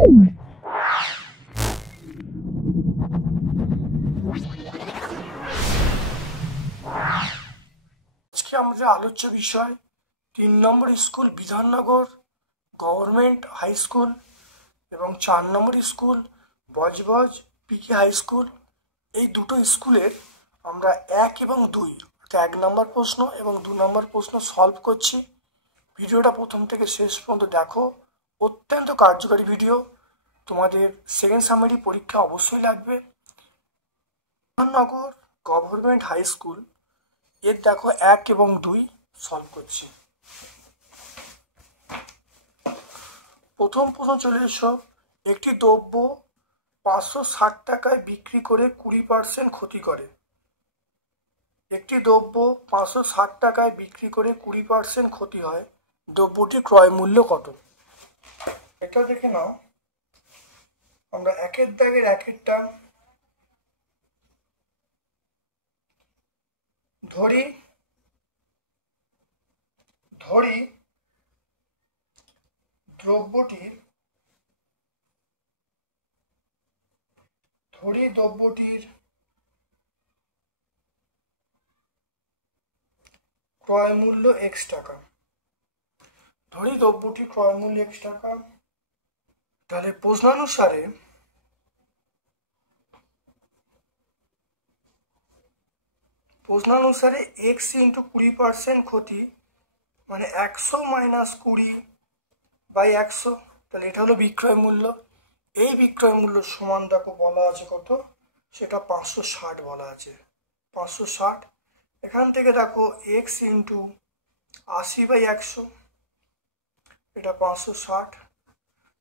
আজকে আমাদের আলোচ্য বিষয় 3 number school Bidhannagar government high school এবং 4 number school Budge Budge PK high school. এই দুটো স্কুলের আমরা 1 এবং 2 অর্থাৎ 1 নম্বর প্রশ্ন এবং 2 নম্বর প্রশ্ন সলভ করছি। ভিডিওটা প্রথম থেকে শেষ পর্যন্ত দেখো, অত্যন্ত কার্যকারী ভিডিও। তোমাদের সেকেন্ড সামারি পরীক্ষা অবশ্যই লাগবে। বিধাননগর গভর্নমেন্ট হাই স্কুল এর দেখো 1 এবং 2 সলভ করছি। প্রথম প্রশ্ন চলে এসো। একটি দ্রব্য 560 টাকায় বিক্রি করে 20% ক্ষতি করে। একটি দ্রব্য 560 টাকায় বিক্রি করে 20% ক্ষতি হয়, দ্রব্যটির ক্রয় মূল্য কত? এটা দেখে নাও। আমরা একের দাগের একেরটা ধরি দ্রব্যটির ক্রয় মূল্য x টাকা। ধরি দ্রব্যটির ক্রয় মূল্য x টাকা। তাহলে প্রশ্নানুসারে x ইন্টু 20% ক্ষতি মানে 100 মাইনাস 20/100। তাহলে এটা হলো বিক্রয় মূল্য। এই বিক্রয় মূল্য সমান দেখো বলা আছে কত, সেটা 560 বলা আছে। 560 এখান থেকে দেখো x ইন্টু 80/100, এটা 560।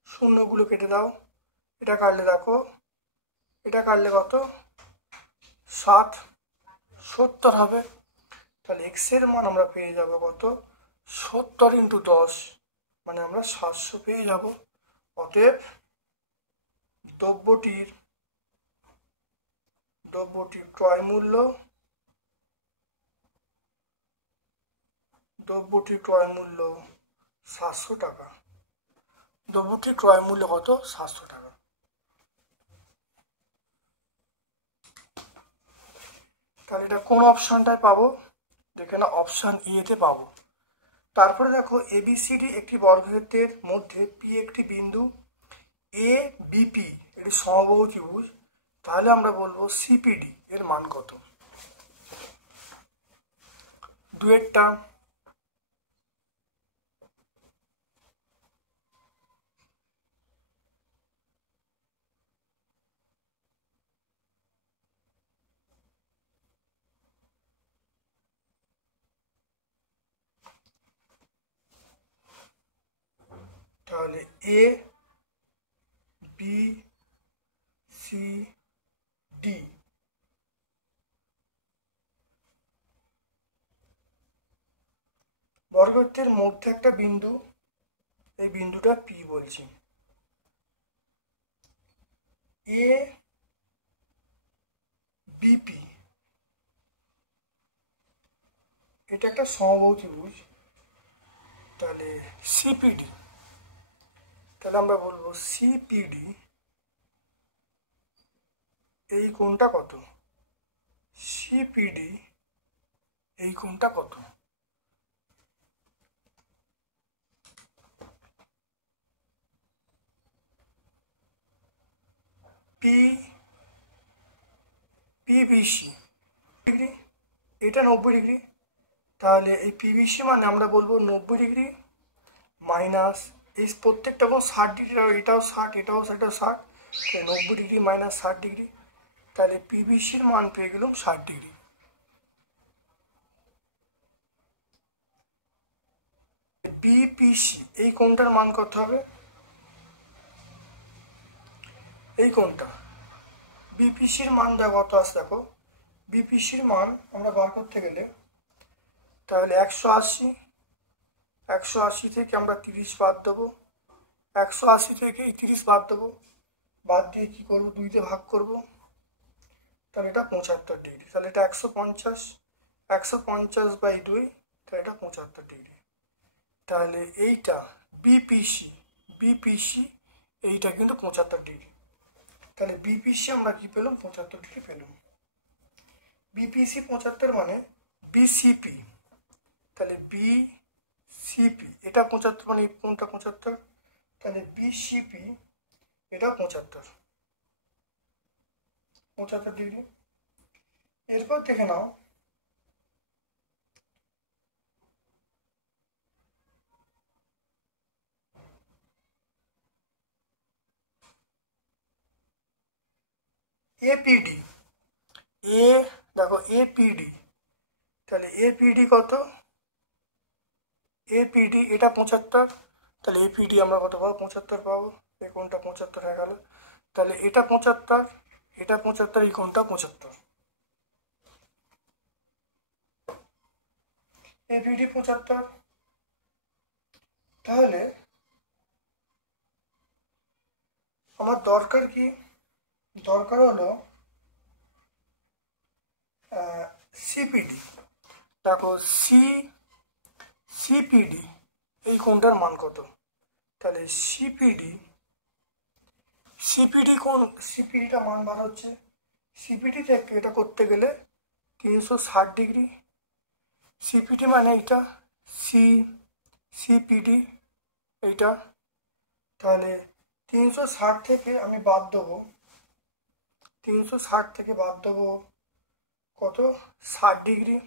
শূন্যগুলো কেটে দাও, এটা কাটলে দেখো, এটা কাটলে কত 70 হবে। তাহলে x এর মান আমরা পেয়ে যাব কত, 70 ইন্টু 10 মানে আমরা 700 পেয়ে যাব। অতএব দ্রব্যটির ক্রয় মূল্য 700 টাকা। দ্রব্যটির ক্রয় মূল্য কত, 700 টাকা। তাহলে এটা কোন অপশনটায় পাবো? দেখে না, অপশন এ তে পাবো। তারপরে দেখো ABCD একটি বর্গক্ষেত্রের মধ্যে P একটি বিন্দু, A BP এটি সমবাহু ত্রিভুজ। তাহলে আমরা বলবো CPD এর মান কত? দুয়েরটা তাহলে A B C D বর্গক্ষেত্রের মধ্যে একটা বিন্দু, এই বিন্দুটা P বলছি। A BP এটা একটা সমবাহু ত্রিভুজ। তাহলে CPD, তাহলে আমরা বলবো CPD এই কোণটা কত? CPD এই কোণটা কত? PBC ডিগ্রি, এটা 90 ডিগ্রি। তাহলে এই PBC মানে আমরা বলবো 90 ডিগ্রি মাইনাস এই প্রত্যেকটা কোণ 60 ডিগ্রি, এটাও 60, এটাও 60, 90 ডিগ্রি মাইনাস 60 ডিগ্রি। তাহলে PBCর মান পেয়ে গেলাম 60 ডিগ্রি। BPC এই কোণটার মান কত হবে? এই কোণটা BPCর মান কত আছে দেখো। BPCর মান আমরা বার করতে গেলে তাহলে 180 থেকে আমরা 30 বাদ দেবো। 180 থেকে 30 বাদ দেবো, বাদ দিয়ে কি করবো, 2 তে ভাগ করবো। তাহলে এটা 75 ডিগ্রি। তাহলে এটা 150/2, তাহলে এটা 75 ডিগ্রি। তাহলে এইটা BPC এইটা কিন্তু 75°। তাহলে বিপিসি আমরা কি পেলাম? 75° পেলাম। বিপিসি 75 মানে বিসিপি, তাহলে বিসিপি এটা 75 মানে কোনটা 75, তাহলে বিসিপি এটা 75°। এরপর দেখে নাও এপিডি। দেখো এপিডি, তাহলে এপিডি কত? এপিডি এটা 75, তাহলে এপিডি আমরা কত পাবো? 75 পাবো। এই কোনটা 75 হয়ে গেল, তাহলে এটা 75, এটা 75, এই কোনটা 75। এপিডি 75। তাহলে আমার দরকার কি? দরকার হলো সিপিডি। দেখো সিপিডি এই কোনটার মান কত? তাহলে সিপিডি কোন সিপিডিটা মান বার হচ্ছে, সিপিডি থেকে এটা করতে গেলে 360°। সিপিডি মানে এইটা সিপিডি এইটা, তাহলে 360 থেকে আমি বাদ দেবো, 360 থেকে বাদ দেবো কত? 60°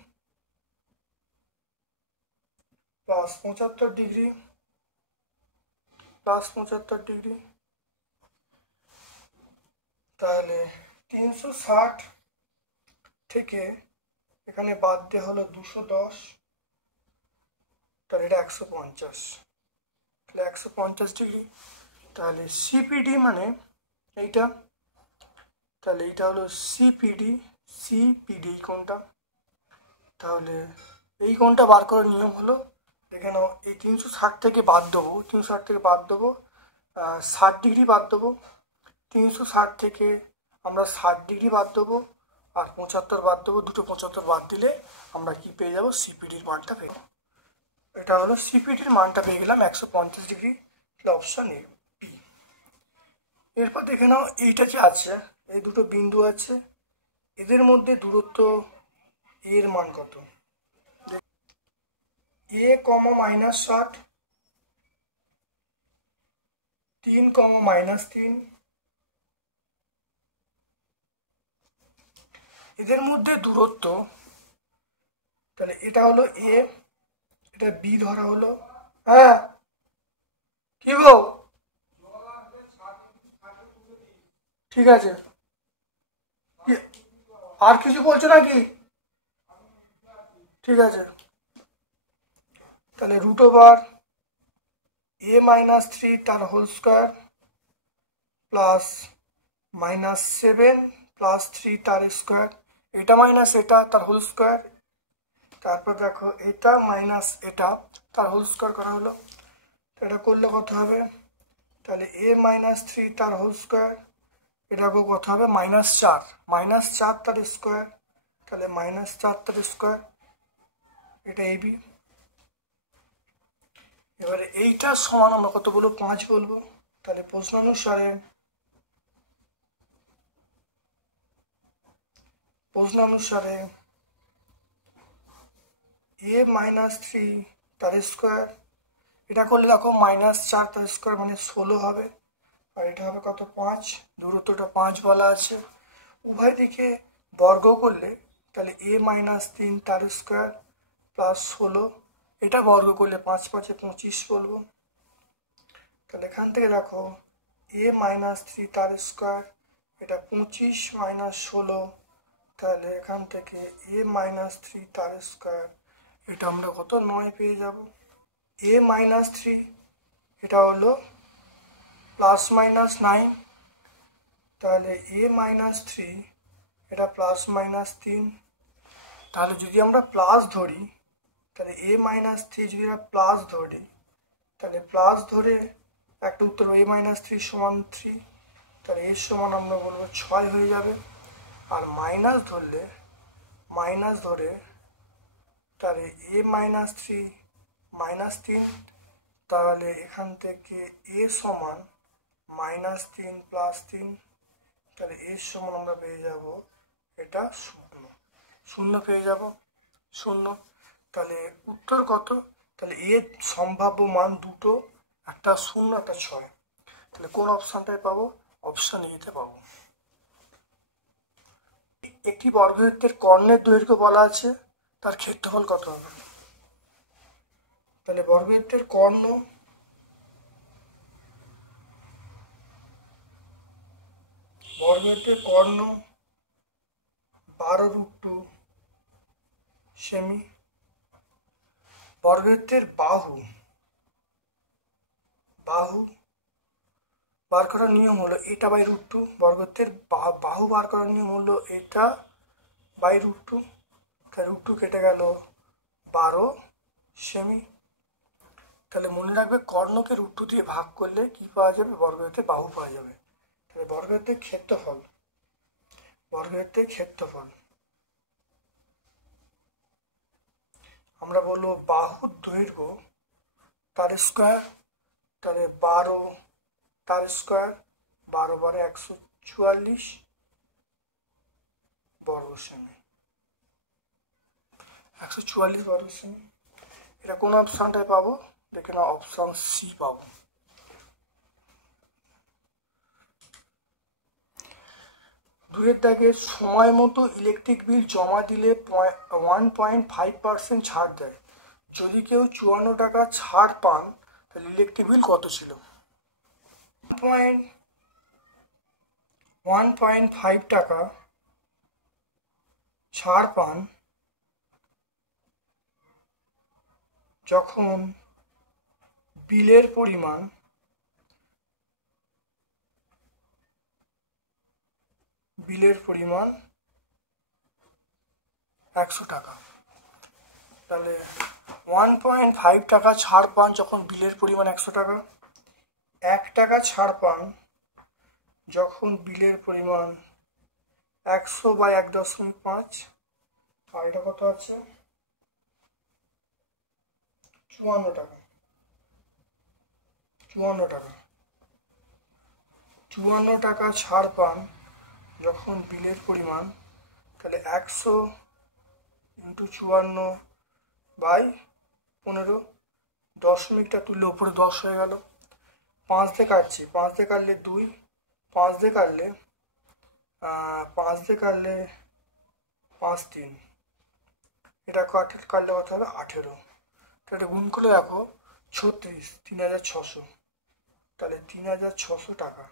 প্লাস 75° প্লাস 75°। তাহলে 360 থেকে এখানে বাদ দেওয়া হলো 210, তাহলে এটা 150, তাহলে 150°। তাহলে সিপিডি মানে এইটা, তাহলে এইটা হলো সিপিডি এই কোনটা। তাহলে এই কোনটা বার করার নিয়ম হলো, দেখে নাও এই 360 থেকে বাদ দেবো, 360 থেকে বাদ দেবো 60° বাদ দেবো। 360 থেকে আমরা 60° বাদ দেবো আর 75 বাদ দেবো, দুটো 75 বাদ দিলে আমরা কি পেয়ে যাবো? সিপিডির মানটা পেয়ে যাবো। এটা হলো সিপিডির মানটা পেয়ে গেলাম 150°, অপশন এ বি। এরপর দেখে নাও এইটা যে আছে, এই দুটো বিন্দু আছে, এদের মধ্যে দূরত্ব এর মান কত? এ কমা -60, 3 কমা -3, এদের মধ্যে দূরত্ব, তাহলে এটা হলো এ, এটা বি ধরা হলো। হ্যাঁ কি গো? ঠিক আছে, আর কিছু বলছো নাকি? ঠিক আছে, তাহলে √a-3 তার হোল স্কোয়ার প্লাস -7 প্লাস 3 তার স্কোয়ার, এটা মাইনাস এটা তার হোল স্কোয়ার, তারপর দেখো এটা মাইনাস এটা তার হোল স্কোয়ার করা হলো, এটা করলে কত হবে? তাহলে a-3 তার হোল স্কোয়ার, এটাকেও কত হবে? -4 তার স্কোয়ার, তাহলে -4 তার স্কোয়ার, এটা এবি। এবারে এইটা সমান আমরা কত বলবো? 5 বলবো। তাহলে প্রশ্নানুসারে a-3 তার স্কোয়ার, এটা করলে দেখো -4 তার স্কোয়ার মানে 16 হবে, আর এটা হবে কত? 5, দূরত্বটা 5 বলা আছে। উভয় দিকে বর্গ করলে তাহলে a-3 তার স্কোয়ার প্লাস 16, এটা বর্গ করলে 5 5 25 বলবো। তাহলে এখান থেকে দেখো a-3 তার স্কোয়ার, এটা 25 - 16, তাহলে এখান থেকে a-3 তার স্কোয়ার, এটা আমরা কত? 9 পেয়ে যাব। a-3 এটা হলো +-9, তাহলে a-3 এটা +-3, তাহলে যদি আমরা প্লাস ধরি, তাহলে a-3 যদি আমরা প্লাস ধরি, তাহলে প্লাস ধরে একটা উত্তর a-3 সমান 3, তাহলে এর সমান আমরা বলবো 6 হয়ে যাবে। আর মাইনাস ধরে তাহলে a-3 -3, তাহলে এখান থেকে a সমান -3 +3, তাহলে এর সমান আমরা পেয়ে যাব এটা 0, 0 পেয়ে যাব, 0। তাহলে উত্তর কত? তাহলে এর সম্ভাব্য মান দুটো, একটা 0 একটা 6। তাহলে কোন অপশানটায় পাবো? অপশান এতে পাবো। একটি বর্গক্ষেত্রের কর্ণের দৈর্ঘ্য বলা আছে, তার ক্ষেত্রফল কত হবে? তাহলে বর্গক্ষেত্রের কর্ণ বর্গক্ষেত্রের কর্ণ 12√2 সেমি। বর্গক্ষেত্রের বাহু বার করার নিয়ম হলো এটা √2। বর্গক্ষেত্রের বাহু বার করার নিয়ম হলো এটা √2। তাহলে √2 কেটে গেল 12 সেমি। তাহলে মনে রাখবে কর্ণকে √2 দিয়ে ভাগ করলে কি পাওয়া যাবে? বর্গক্ষেত্রের বাহু পাওয়া যাবে। তাহলে বর্গক্ষেত্রের ক্ষেত্রফল আমরা বলবো বাহুর দৈর্ঘ্য তার স্কোয়ার। তাহলে 12 তার স্কোয়ার, 12 × 144 বর্গ সেমি, 144 বর্গ সেমি। এটা কোন অপশানটায় পাবো? দেখে না, অপশান সি পাবো। দুয়ের দাগে সময় মতো ইলেকট্রিক বিল জমা দিলে 1.5% ছাড় দেয়। যদি কেউ 54 টাকা ছাড় পান তাহলে ইলেকট্রিক বিল কত ছিল? 1.5 টাকা ছাড় পান যখন বিলের পরিমাণ 100 টাকা। তাহলে 1.5 টাকা ছাড় পান যখন বিলের পরিমাণ 100 টাকা। 1 টাকা ছাড় পান যখন বিলের পরিমাণ 100/1.5। আর এটা কত আছে? 54 টাকা। 54 টাকা ছাড় পান যখন বিলের পরিমাণ, তাহলে 100 × 54/15, দশমিকটা তুললে উপরে 10 হয়ে গেল। 5 দিয়ে কাটছি, 5 দিয়ে কাটলে 2, 5 দিয়ে কাটলে 5 3, এটা কাটলে কত হবে? 18। তাহলে গুণ করে দেখো 36, 3600, তাহলে 3600 টাকা।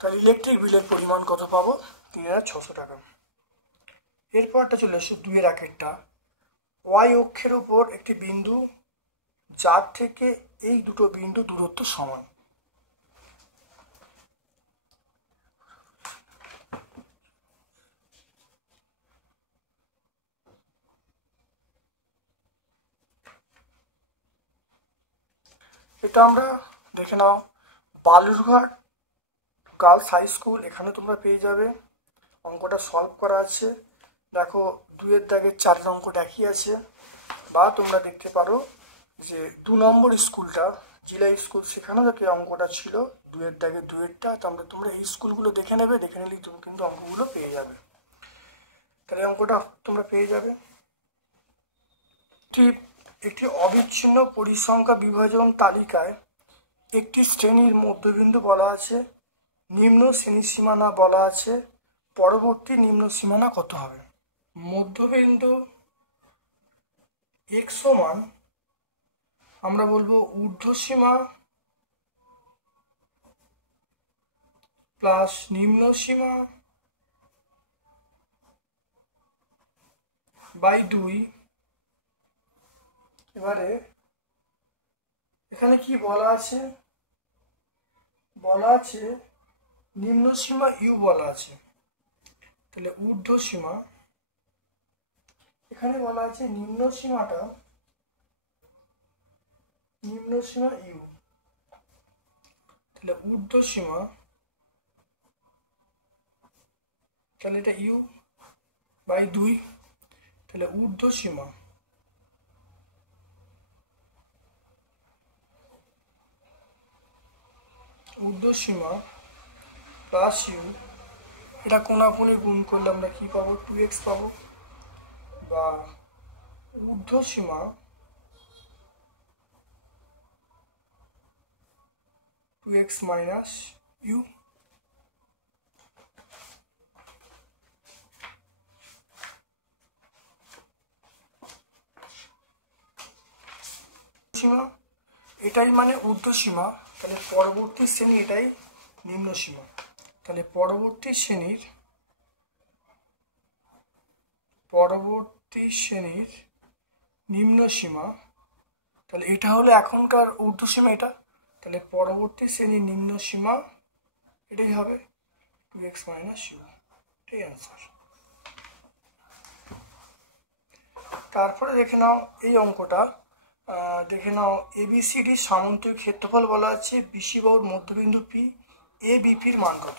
তাহলে ইলেকট্রিক বিলের পরিমাণ কত পাবো? 3600 টাকা। এরপরটা চলে এসে 2-এর আগেরটা। ওয়াই অক্ষের উপর একটি বিন্দু যার থেকে এই দুটো বিন্দু দূরত্ব সমান। এটা আমরা দেখে নাও বালুরঘাট গার্লস হাই স্কুল, এখানে তোমরা পেয়ে যাবে। অঙ্কটা সলভ করা আছে। দেখো 2-এর দাগের 4 অঙ্কটা একই আছে। বা তোমরা দেখতে পারো যে 2 নম্বর স্কুলটা জেলা স্কুল, সেখানেও যাতে অঙ্কটা ছিল 2-এর দাগের 2-এরটা। তোমরা এই স্কুলগুলো দেখে নেবে, দেখে নিলেই তুমি কিন্তু অঙ্কগুলো পেয়ে যাবে। তাহলে অঙ্কটা তোমরা পেয়ে যাবে। একটি অবিচ্ছিন্ন পরিসংখ্যা বিভাজন তালিকায় একটি শ্রেণীর মধ্যবিন্দু বলা আছে, নিম্ন শ্রেণী সীমানা বলা আছে, পরবর্তী নিম্ন সীমানা কত হবে? মধ্যবিন্দু x সমান আমরা বলবো ঊর্ধ্বসীমা প্লাস নিম্ন সীমা বাই 2। এবারে এখানে কি বলা আছে? বলা আছে নিম্ন সীমা ইউ বলা আছে। তাহলে ঊর্ধ্বসীমা, এখানে বলা আছে নিম্ন সীমা ইউ। তাহলে ঊর্ধ্বসীমা, তাহলে এটা ইউ বাই 2। তাহলে ঊর্ধ্বসীমা প্লাস ইউ, এটা কোনাকুনি গুণ করলে আমরা কি পাবো, 2x পাবো, বা ঊর্ধ্বসীমা 2x মাইনাস ইউ। সীমা এটাই মানে ঊর্ধ্বসীমা, তাহলে পরবর্তী শ্রেণী এটাই নিম্ন সীমা। তাহলে পরবর্তী শ্রেণীর নিম্ন সীমা, তাহলে এটা হলো এখনকার ঊর্ধ্বসীমা এটা, তাহলে পরবর্তী শ্রেণীর নিম্ন সীমা এটাই হবে 2x মাইনাস ইউ, এটাই অ্যান্সার। তারপরে দেখে নাও এই অঙ্কটা, দেখে নাও এবিসিডির সামন্তরিক ক্ষেত্রফল বলা আছে, বিসি বাহুর মধ্যবিন্দু পি, এ বিপির মান কত।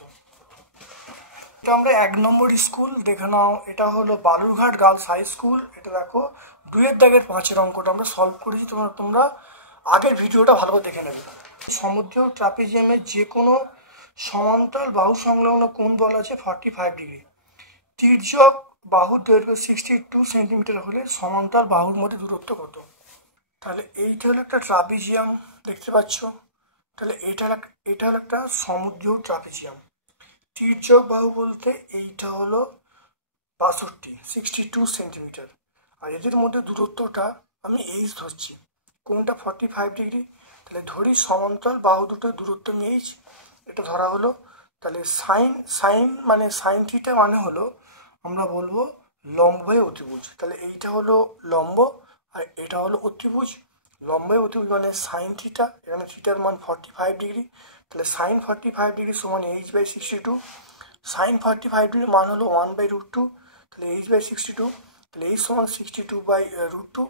এটা আমরা 1 নম্বর স্কুল, দেখে নাও এটা হলো বালুরঘাট গার্লস হাই স্কুল। এটা দেখো 2-এর দাগের 5-এর অঙ্কটা আমরা সলভ করেছি, তোমরা আগের ভিডিওটা ভালো করে দেখে নেবে। সমুদ্র ট্রাপিজিয়ামের যে কোনো সমান্তরাল বাহু সংলগ্ন কোণ বলা আছে 45 ডিগ্রি। তির্যক বাহুর দৈর্ঘ্য 62 সেন্টিমিটার হলে সমান্তরাল বাহুর মধ্যে দূরত্ব কত। তাহলে এইটা হলো একটা ট্রাপিজিয়াম, দেখতে পাচ্ছ। তাহলে এটা হলো একটা সমুদ্র ট্রাপিজিয়াম। তির্যক বাহু বলতে এইটা হলো 62 সেন্টিমিটার, আর এদের মধ্যে দূরত্বটা আমি এইচ ধরছি, কোনটা 45 ডিগ্রি। তাহলে ধরি সমান্তরাল বাহু দুটোর দূরত্ব আমি এইচ, এটা ধরা হলো। তাহলে সাইন থিটা মানে হলো আমরা বলবো লম্ব অতিভুজ। তাহলে এইটা হলো লম্ব আর এটা হলো অতিভুজ। লম্ব অতিভুজ মানে সাইন থিটা, এখানে থিটার মান 45 ডিগ্রি। তাহলে সাইন 45 ডিগ্রি সমান h/62। সাইন 45 ডিগ্রির মান হলো 1/√2, তাহলে h/62, তাহলে h সমান 62/√2।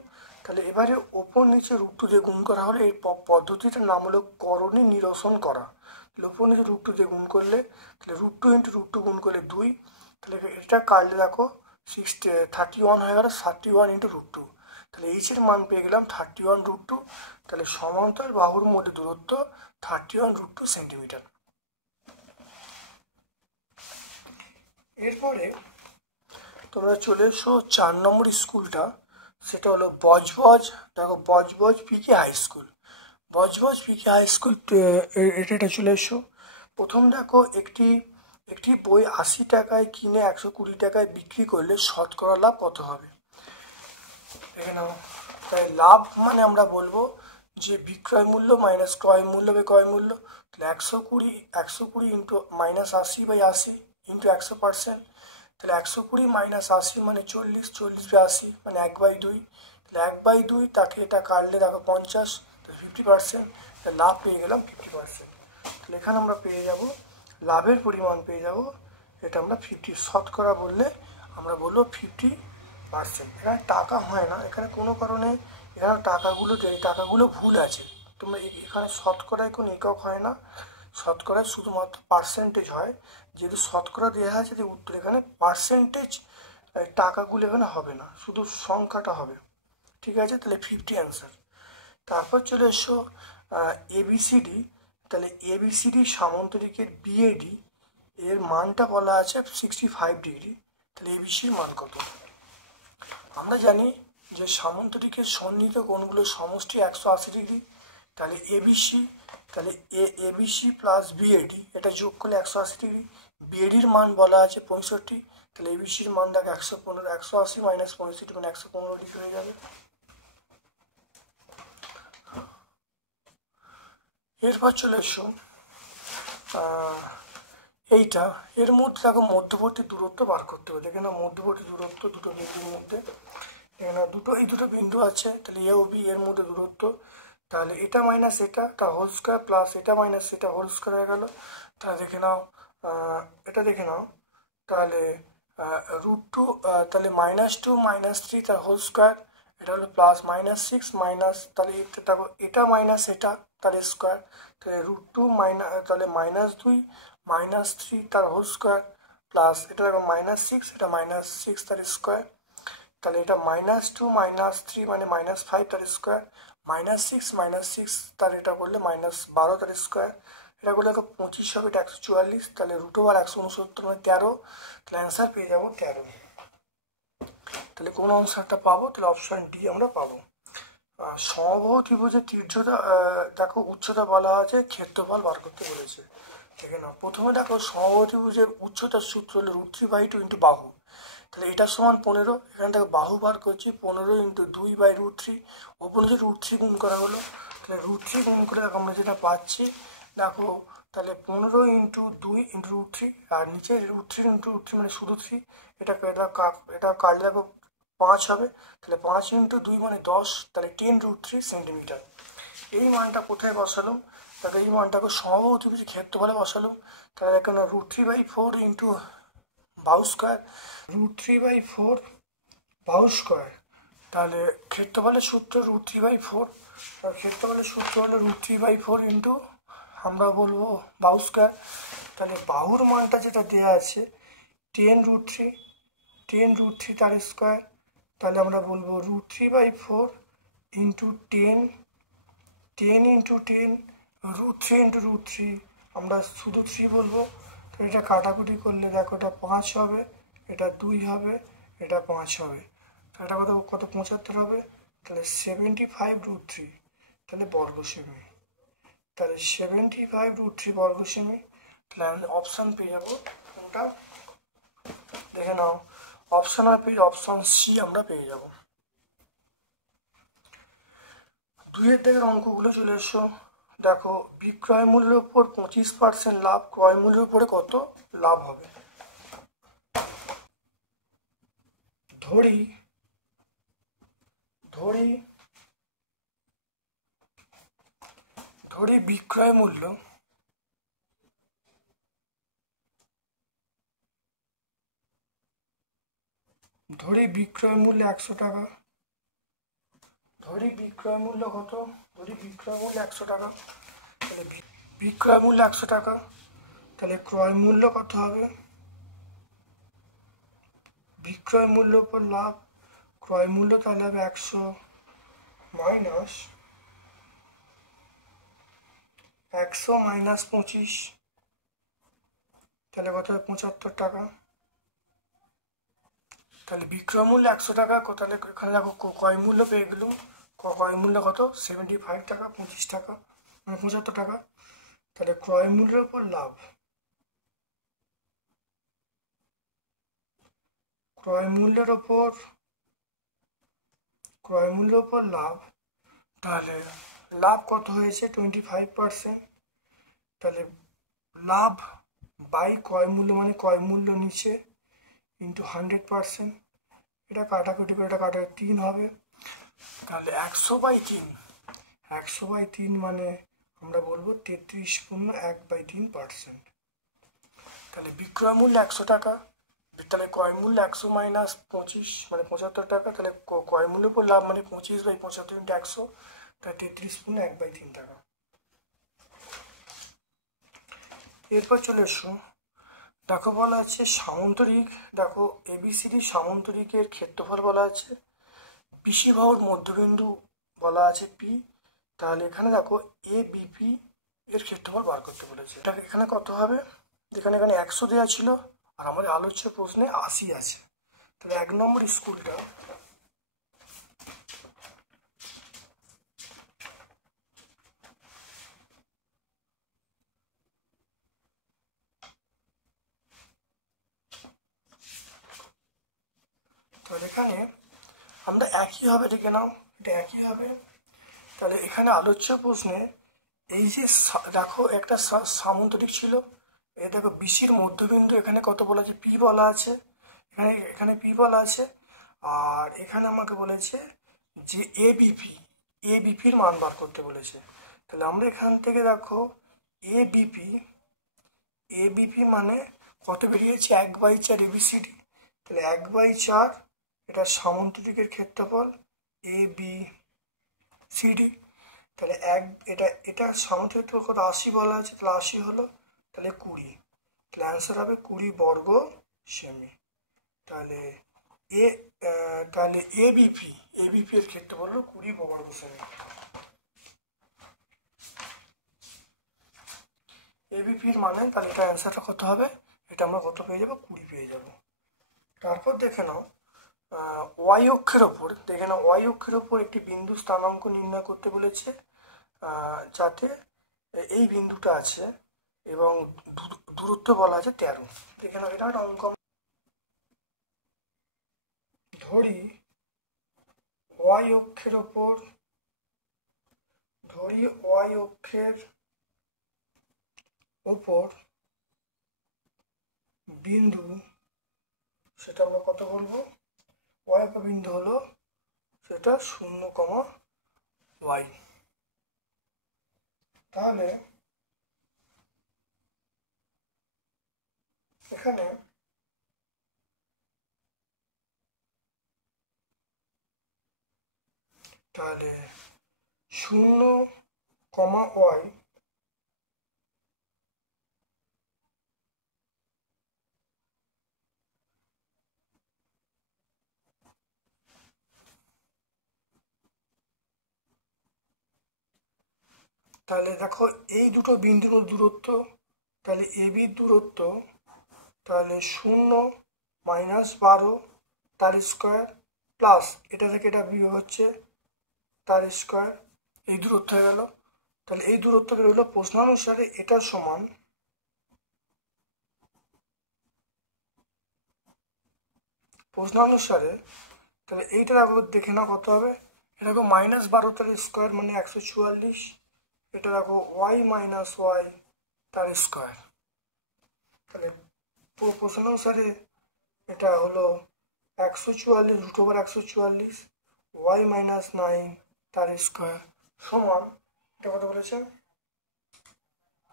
তাহলে এবারে ওপর নিচে √2 দিয়ে গুণ করা হলে এই পদ্ধতিটার নাম হলো করণী নিরসন করা। তাহলে ওপর নিচে √2 দিয়ে গুণ করলে, তাহলে √2 × √2 গুণ করলে 2, তাহলে এটা কাটলে দেখো 31 হয়ে গেল, 31 × √2। তাহলে এইচ এর মান পেয়ে গেলাম 31√2। তাহলে সমান্তরাল বাহুর মধ্যে দূরত্ব 31√2 সেন্টিমিটার। এরপরে তোমরা চলে এসো 4 নম্বর স্কুলটা, সেটা হলো বজবজ। দেখো Budge Budge PK high school, Budge Budge PK high school, এটা চলে এসো। প্রথম দেখো একটি বই 80 টাকায় কিনে 120 টাকায় বিক্রি করলে শতকরা লাভ কত হবে। দেখে নাও, তাই লাভ মানে আমরা বলবো যে বিক্রয় মূল্য মাইনাস ক্রয় মূল্য বা ক্রয় মূল্য। তাহলে 120 ইন্টু -80/80 ইন্টু 100%। তাহলে 120 - 80 মানে 40, 40/80 মানে 1/2। তাহলে 1/2 তাকে এটা কাটলে দেখো 50, তাহলে 50%। তাহলে লাভ পেয়ে গেলাম 50%। তাহলে এখানে আমরা পেয়ে যাব লাভের পরিমাণ পেয়ে যাব, এটা আমরা 50 শতকরা বললে আমরা বলবো 50%। এখানে টাকা হয় না, এখানে কোনো কারণে এখানে টাকাগুলো ভুল আছে। তোমরা এখানে শতকরায় কোনো একক হয় না, শতকরায় শুধুমাত্র পার্সেন্টেজ হয়। যেহেতু শতকরা দেওয়া আছে যে উত্তর, এখানে পার্সেন্টেজ টাকাগুলো এখানে হবে না, শুধু সংখ্যাটা হবে। ঠিক আছে, তাহলে 50 অ্যান্সার। তারপর চলে এসো এবিসিডি। তাহলে এবিসিডি সামন্তরিকের বিএডি এর মানটা বলা আছে 65 ডিগ্রি। তাহলে এবিসির মান কত। আমরা জানি যে সামন্তরিকের সন্নিহিত কোণগুলোর সমষ্টি 180 ডিগ্রি। তাহলে এবিসি প্লাস বিএডি এটা যোগ করলে 180 ডিগ্রি। বিএডির মান বলা আছে 65, তাহলে এবিসির মান দেখ 115, 180 - 65 মানে 115 ডিগ্রি হয়ে যাবে। এরপর চলে এসো এইটা, এর মধ্যে দেখো মধ্যবর্তী দূরত্ব বার করতে হবে। দেখে না মধ্যবর্তী দূরত্ব দুটো বিন্দুর মধ্যে, এখানে এই দুটো বিন্দু আছে, তাহলে এ ও বি এর মধ্যে দূরত্ব। তাহলে এটা মাইনাস এটা তার হোল স্কোয়ার প্লাস এটা মাইনাস এটা হোল স্কোয়ার হয়ে গেল। তাহলে দেখে নাও এটা দেখে নাও, তাহলে √2, তাহলে -2 - 3 তার হোল স্কোয়ার, এটা হলো প্লাস -6 মাইনাস, তাহলে দেখো এটা মাইনাস এটা তার স্কোয়ার, তাহলে √2 তাহলে -2 - 3 তার হোল স্কোয়ার প্লাস এটা দেখো -6 এটা -6 তার স্কোয়ার। তাহলে এটা -2 -3 মানে -5 তার স্কোয়ার, -6 তার এটা করলে -12 তার স্কোয়ার, এটা করলে 25 হবে, এটা 144, তাহলে √169 মানে 13, তাহলে অ্যান্সার পেয়ে যাবো 13। তাহলে কোন অ্যান্সারটা পাবো? তাহলে অপশন ডি আমরা পাবো। সমবাহু ত্রিভুজের তীর্যতা দেখো উচ্চতা বলা আছে, ক্ষেত্রফল বার করতে বলেছে। দেখে নাও, প্রথমে দেখো সমবাহু ত্রিভুজের উচ্চতার সূত্র হলো √3/2 ইন্টু বাহু, তাহলে এটা সমান 15, এখানে দেখো বাহু বার করছি 15 ইন্টু 2/√3, ওপরে যে √3 গুণ করা হলো, তাহলে √3 গুণ করে দেখো আমরা যেটা পাচ্ছি, দেখো তাহলে 15 ইন্টু 2 ইন্টু √3, আর নিচে √3 ইন্টু √3 মানে শুধু 3, এটা কাটলে দেখো 5 হবে, তাহলে 5 ইন্টু 2 মানে 10, তাহলে 10√3 সেন্টিমিটার। এই মানটা কোথায় বসালাম? তাহলে এই মানটাকে সমবাহু ত্রিভুজের ক্ষেত্রফলে বসালাম, তাহলে এখানে √3/4 ইন্টু বাহু স্কোয়ার, √3/4 বাহু স্কোয়ার, তাহলে ক্ষেত্রফলের সূত্র √3/4, আর ক্ষেত্রফলের সূত্র হলো √3/4 ইন্টু আমরা বলবো বাহু স্কোয়ার, তাহলে বাহুর মানটা যেটা দেওয়া আছে 10√3 তার স্কোয়ার, তাহলে আমরা বলবো √3/4 ইন্টু 10 ইন্টু 10 √3 ইন্টু √3, আমরা শুধু 3 বলবো, তো এটা কাটাকুটি করলে দেখো এটা 5 হবে, এটা 2 হবে, এটা 5 হবে, তো এটা কত 75 হবে, তাহলে 75√3, তাহলে বর্গ সেমি, তাহলে 75√3 বর্গ সেমি, তাহলে আমি অপশান পেয়ে যাবো কোনটা? দেখে নাও, অপশান অপশান সি আমরা পেয়ে যাব। 2-এর দিকের অঙ্কগুলো চলে এসো। দেখো, বিক্রয় মূল্যের উপর 25% লাভ, ক্রয় মূল্যের উপরে কত লাভ হবে? ধরি বিক্রয় মূল্য 100 টাকা, বিক্রয় মূল্য কত? বিক্রয় মূল্য 100 টাকা, তাহলে বিক্রয় মূল্য 100 টাকা, তাহলে ক্রয় মূল্য কত হবে? বিক্রয় মূল্য উপর লাভ, ক্রয় মূল্য তাহলে হবে 100 মাইনাস 25, তাহলে কত হবে? 75 টাকা। তাহলে বিক্রয় মূল্য 100 টাকা, তাহলে এখানে দেখো ক্রয় মূল্য পেয়ে গেলাম, ক্রয় মূল্য কত? 75 টাকা, 25 টাকা মানে 75 টাকা, তাহলে ক্রয় মূল্যের উপর লাভ, ক্রয় মূল্যের উপর লাভ, তাহলে লাভ কত হয়েছে? 25%, তাহলে লাভ বাই ক্রয় মূল্য মানে ক্রয় মূল্য নিচে ইন্টু 100%, এটা কাটাকুটি করে এটা কাটা 3 হবে, তাহলে 100/3 মানে আমরা বলবো 33.1/3%, তাহলে বিক্রয় মূল্য 100 টাকা, তাহলে ক্রয় মূল্য 100 মাইনাস 25 মানে 75 টাকা, তাহলে ক্রয় মূল্য উপর লাভ মানে 25/75 ইন্টু 100, তাহলে 33.1/3 টাকা। এরপর চলে এসো, দেখো বলা আছে সামন্তরিক, দেখো এবিসিডি সামন্তরিকের ক্ষেত্রফল বলা আছে, পিসি বাহুর মধ্যবিন্দু বলা আছে পি, তাহলে এখানে দেখো এ বিপি এর ক্ষেত্রফল বার করতে বলেছে, এটা এখানে কত হবে? এখানে 100 দেওয়া ছিল, আর আমাদের আলোচ্য প্রশ্নে 80 আছে, তাহলে 1 নম্বর স্কুলটা তাহলে এখানে আমরা একই হবে, দেখে নাও এটা একই হবে, তাহলে এখানে আলোচ্য প্রশ্নে এই যে দেখো একটা সামন্তরিক ছিল, এই দেখো বিসির মধ্যবিন্দু এখানে কত বলা আছে? পি বলা আছে, এখানে পি বলা আছে, আর এখানে আমাকে বলেছে যে এবিপির মান বার করতে বলেছে, তাহলে আমরা এখান থেকে দেখো এবিপি মানে কত বেরিয়েছে? 1/4 এবিসিডি, তাহলে 1/4 এটা সামন্তরিকের ক্ষেত্রফল এবিসিডি, তাহলে এটা সামন্তরিক কত? 80 বলা আছে, তাহলে 80 হলো, তাহলে 20, তাহলে অ্যান্সার হবে 20 বর্গ সেমি, তাহলে এ তাহলে এবিপি এর ক্ষেত্রে বললো 20 বর্গ সেমি। এবিপির মানে তাহলে এটা অ্যান্সারটা কত হবে, এটা আমরা কত পেয়ে যাবো, 20 পেয়ে যাবো। তারপর দেখে নাও ওয়াই অক্ষের ওপর, দেখে নাও ওয়াই অক্ষের ওপর একটি বিন্দু স্থানাঙ্ক নির্ণয় করতে বলেছে, যাতে এই বিন্দুটা আছে এবং দূরত্ব বলা আছে 13। দেখে নাও এটা একটা অঙ্ক। ধরি ওয়াই অক্ষের ওপর, ধরি ওয়াই অক্ষের ওপর বিন্দু, সেটা আমরা কত বলবো, ওয়াই অক্ষের বিন্দু হলো সেটা 0, ওয়াই। তাহলে এখানে তাহলে 0, ওয়াই তাহলে দেখো এই দুটো বিন্দুর দূরত্ব, তাহলে এবির দূরত্ব তাহলে 0 - 12 তার স্কোয়ার প্লাস এটা থেকে এটা বিয়োগ হচ্ছে তার স্কোয়ার, এই দূরত্ব হয়ে গেল। তাহলে এই দূরত্ব বেরোলো, প্রশ্নানুসারে এটা সমান, প্রশ্নানুসারে তাহলে এইটা দেখে নাও কত হবে, এটা দেখো -12 তার স্কোয়ার মানে 144, এটা দেখো ওয়াই মাইনাস ওয়াই তার স্কোয়ার, তাহলে প্রশ্নানুসারে এটা হলো 144 √144 ওয়াই মাইনাস 9 তার স্কোয়ার সমান, এটা কত বলেছেন,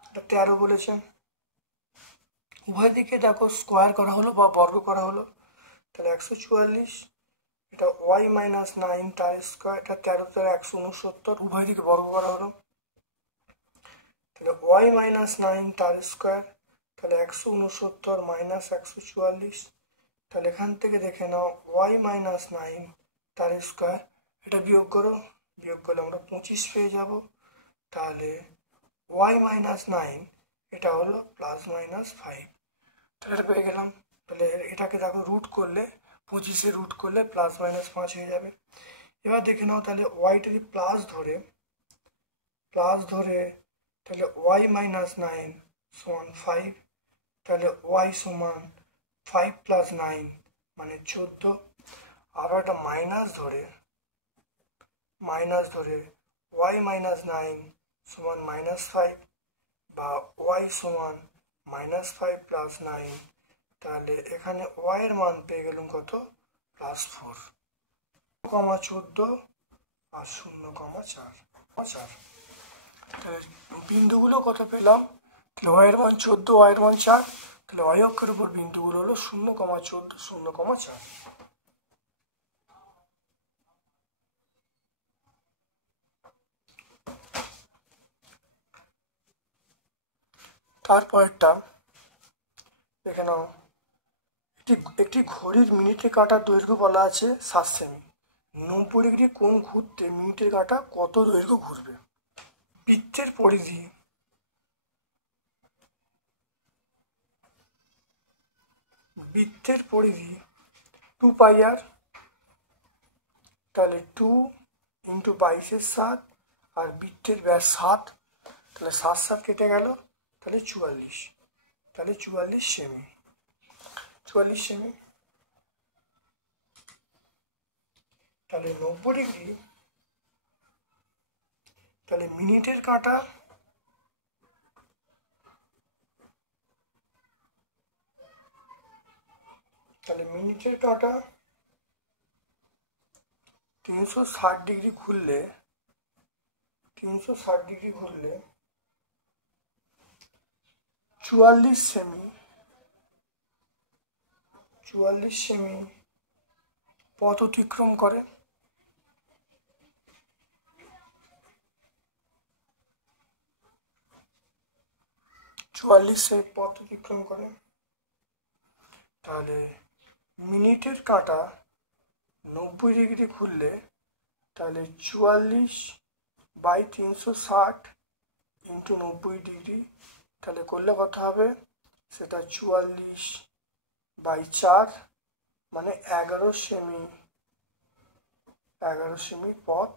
এটা 13 বলেছেন। উভয় দিকে দেখো স্কোয়ার করা হলো বা বর্গ করা হলো, তাহলে 144, এটা ওয়াই মাইনাস 9 তার স্কোয়ার, এটা 13 তার 169, উভয় দিকে বর্গ করা হলো, তাহলে ওয়াই মাইনাস 9 তার স্কোয়ার, তাহলে 169 মাইনাস 144, তাহলে এখান থেকে দেখে নাও ওয়াই মাইনাস 9 তার স্কোয়ার, এটা বিয়োগ করো, বিয়োগ করলে আমরা 25 পেয়ে যাব। তাহলে ওয়াই মাইনাস 9 এটা হলো +-5, তাহলে এটা পেয়ে গেলাম। তাহলে এটাকে দেখো রুট করলে 25-এ রুট করলে +-5 হয়ে যাবে। এবার দেখে নাও তাহলে ওয়াইটাকে প্লাস ধরে তাহলে ওয়াই মাইনাস 9 সমান 5, তাহলে ওয়াই সমান 5 + 9 মানে 14, আবার একটা মাইনাস ধরে ওয়াই মাইনাস 9 সমান -5 বা ওয়াই সমান -5 + 9, তাহলে এখানে ওয়াই এর মান পেয়ে গেলাম কত, +4, 14 আর 0,4। তাহলে বিন্দুগুলো কত পেলাম, তাহলে ওয়াই এর মান 14, ওয়াই এর মান 4, তাহলে ওয়াই অক্ষের উপর বিন্দুগুলো হলো 0,14, 0,4। তারপরটা দেখে নাও, একটি ঘড়ির মিনিটে কাঁটার দৈর্ঘ্য বলা আছে 7 সেমি, 90 ডিগ্রি কোণ ঘুরতে মিনিটের কাঁটা কত দৈর্ঘ্য ঘুরবে। বৃত্তের পরিধি বৃত্তের পরিধি 2πr, তাহলে 2 × 22-এর 7 আর বৃত্তের ব্যাস 7, তাহলে 7 কেটে গেল, তাহলে 44, তাহলে 44 সেমি, 44 সেমি। তাহলে 90 ডিগ্রি, তাহলে মিনিটের কাঁটা তাহলে মিনিটের কাঁটা 360 ডিগ্রি ঘুরলে 44 সেমি পথ অতিক্রম করে। পথ অতিক্রম করে, তাহলে মিনিটের কাঁটা 90° খুললে তাহলে 44/360 ইন্টু 90°, তাহলে করলে কত হবে, সেটা 44/4 মানে 11 সেমি পথ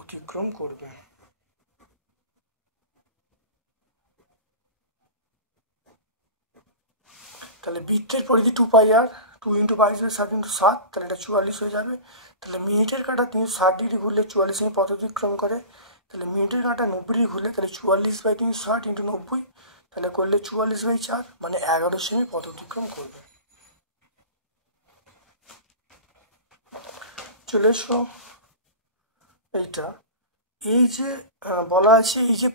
অতিক্রম করবে। তাহলে বৃত্তের পরিধি 2πr, 2 × 22/7 × 7, তাহলে এটা 44 হয়ে যাবে। তাহলে মিনিটের কাঁটা 360° ঘুরলে 44 সেমি পথ অতিক্রম করে। তাহলে মিনিটের কাঁটা 90° ঘুরলে তাহলে 44/360 ইন্টু 90, তাহলে করলে 44/4 মানে 11 সেমি পথ অতিক্রম করবে। চলে এসো এইটা, এই যে বলা আছে, এই যে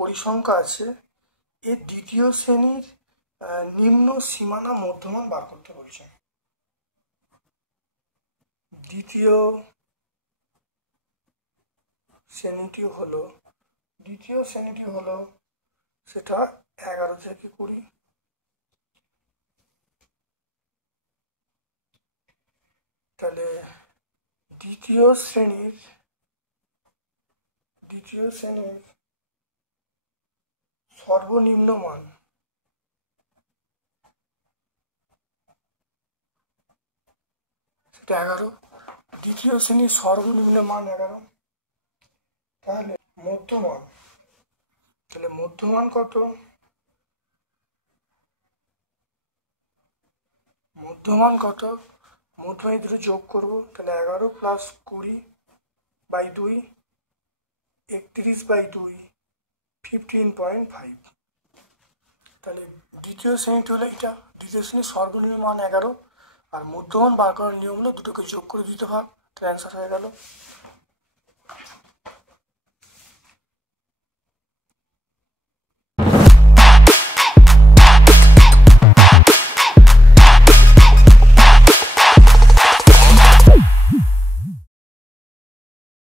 পরিসংখ্যা আছে, এর দ্বিতীয় শ্রেণীর নিম্ন সীমানা মধ্যমান বার করতে বলছে। দ্বিতীয় শ্রেণীটি হলো সেটা 11 থেকে 20। তাহলে দ্বিতীয় শ্রেণীর সর্বনিম্ন মান সেটা 11। দ্বিতীয় শ্রেণীর সর্বনিম্ন মান 11। তাহলে মধ্যমান কত, মধ্যমান দুটো যোগ করবো, তাহলে 11 + 20/2 31/2 15.5। তাহলে দ্বিতীয় শ্রেণীটি হলো এটা, দ্বিতীয় শ্রেণীর সর্বনিম্ন মান 11, আর মধ্যমান বার করার নিয়ম হলো দুটোকে যোগ করে দিতে হবে, তাহলে অ্যান্সার হয়ে গেল।